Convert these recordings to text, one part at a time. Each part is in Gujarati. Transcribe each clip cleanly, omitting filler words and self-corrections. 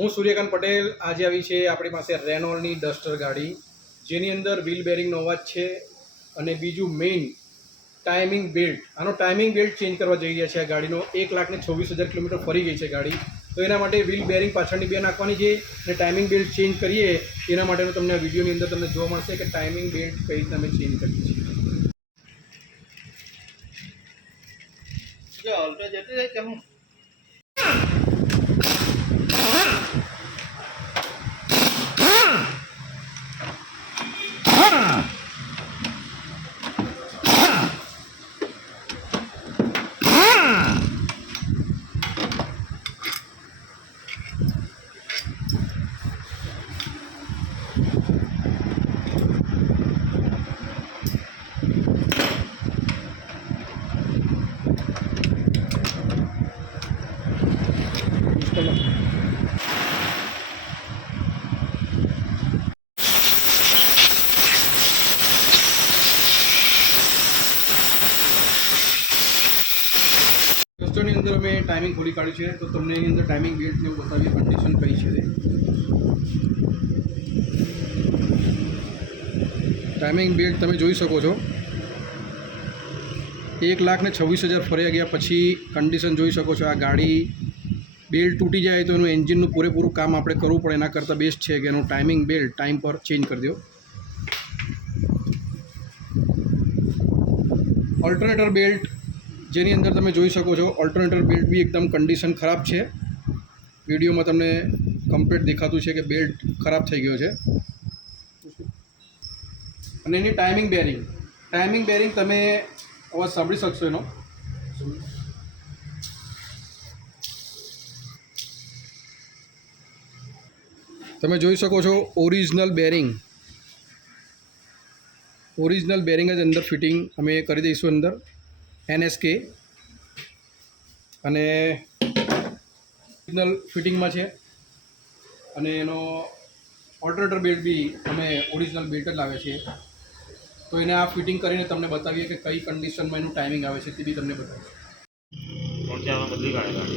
હું સૂર્યકાંત પટેલ આજે આવી છે આપણી પાસે રેનોલ્ડની ડસ્ટર ગાડી, જેની અંદર વ્હીલ બેરિંગનો અવાજ છે અને બીજું મેઇન ટાઈમિંગ બેલ્ટ. આનો ટાઈમિંગ બેલ્ટ ચેન્જ કરવા જઈ રહ્યા છે. આ ગાડીનો 1,26,000 કિલોમીટર ફરી ગઈ છે ગાડી, તો એના માટે વ્હીલ બેરિંગ પાછળની બે નાખવાની છે અને ટાઈમિંગ બેલ્ટ ચેન્જ કરીએ એના માટેનું તમને આ વિડીયોની અંદર તમને જોવા મળશે કે ટાઈમિંગ બેલ્ટ કઈ રીતે અમે ચેન્જ કરીએ છીએ. ડસ્ટરની અંદર અમે ટાઈમિંગ ખોલી કાઢ્યું છે, તો તમને એની અંદર ટાઈમિંગ બેલ્ટને એવું બતાવીએ કન્ડિશન કઈ છે. ટાઈમિંગ બેલ્ટ તમે જોઈ શકો છો, 1,26,000 ફર્યા ગયા પછી કન્ડિશન જોઈ શકો છો. આ ગાડી બેલ્ટ તૂટી જાય તો એનું એન્જિનનું પૂરેપૂરું કામ આપણે કરવું પડે, એના કરતાં બેસ્ટ છે કે એનું ટાઈમિંગ બેલ્ટ ટાઈમ પર ચેન્જ કરી દો. ઓલ્ટરનેટર બેલ્ટ જેની અંદર તમે જોઈ શકો છો, ઓલ્ટરનેટર બેલ્ટ બી એકદમ કન્ડિશન ખરાબ છે. વિડીયોમાં તમને કમ્પ્લીટ દેખાતું છે કે બેલ્ટ ખરાબ થઈ ગયો છે. અને એની ટાઈમિંગ બેરિંગ તમે અવાજ સાંભળી શકશો એનો. તમે જોઈ શકો છો ઓરિજિનલ બેરિંગ જ અંદર ફિટિંગ અમે કરી દઈશું અંદર NSK, અને ઓરિજિનલ ફિટિંગમાં છે. અને એનો ઓલ્ટરનેટર બેલ્ટ બી અમે ઓરિજિનલ બેલ્ટ જ લાવે છીએ. તો એને આ ફિટિંગ કરીને તમને બતાવીએ કે કઈ કન્ડિશનમાં એનું ટાઈમિંગ આવે છે તે બી તમને બતાવીએ. બદલી કાઢેલા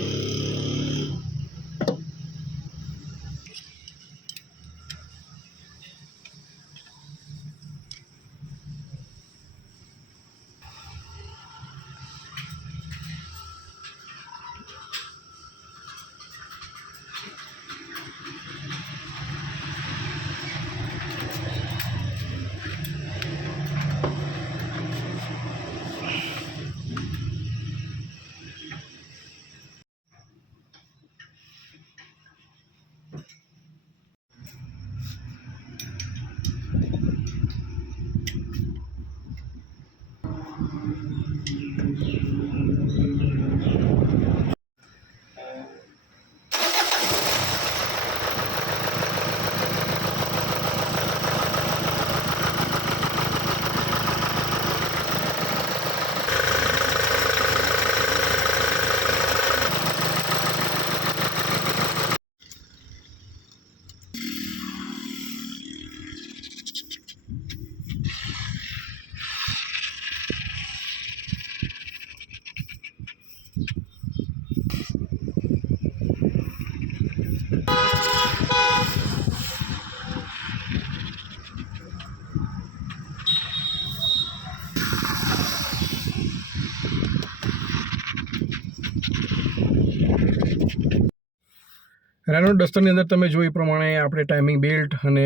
રેનોલ્ડ ડસ્ટરની અંદર તમે જોઈ પ્રમાણે આપણે ટાઈમિંગ બેલ્ટ અને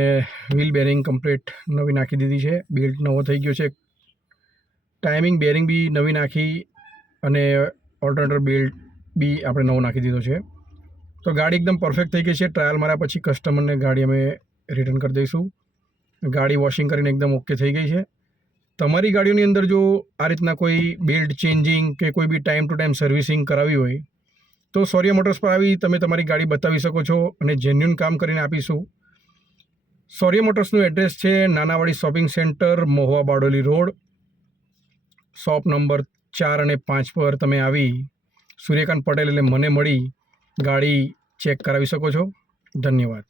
વ્હીલ બેરિંગ કમ્પ્લીટ નવી નાખી દીધી છે. બેલ્ટ નવો થઈ ગયો છે, ટાઈમિંગ બેરિંગ બી નવી નાખી અને ઓલ્ટરનેટર બેલ્ટ બી આપણે નવો નાખી દીધો છે. તો ગાડી એકદમ પરફેક્ટ થઈ ગઈ છે. ટ્રાયલ માર્યા પછી કસ્ટમરને ગાડી અમે રિટર્ન કરી દઈશું. ગાડી વોશિંગ કરીને એકદમ ઓકે થઈ ગઈ છે. તમારી ગાડીઓની અંદર જો આ રીતના કોઈ બેલ્ટ ચેન્જિંગ કે કોઈ બી ટાઈમ ટુ ટાઈમ સર્વિસિંગ કરાવી હોય તો સૌર્ય મોટર્સ પર આવી તમે તમારી ગાડી બતાવી શકો છો અને જેન્યુન કામ કરીને આપીશું. સૌર્ય મોટર્સનું એડ્રેસ છે Nanavadi shopping centre, Mahuva Bardoli road, shop number 4 અને 5 પર તમે આવી સૂર્યકાંત પટેલ એટલે મને મળી ગાડી ચેક કરાવી શકો છો. ધન્યવાદ.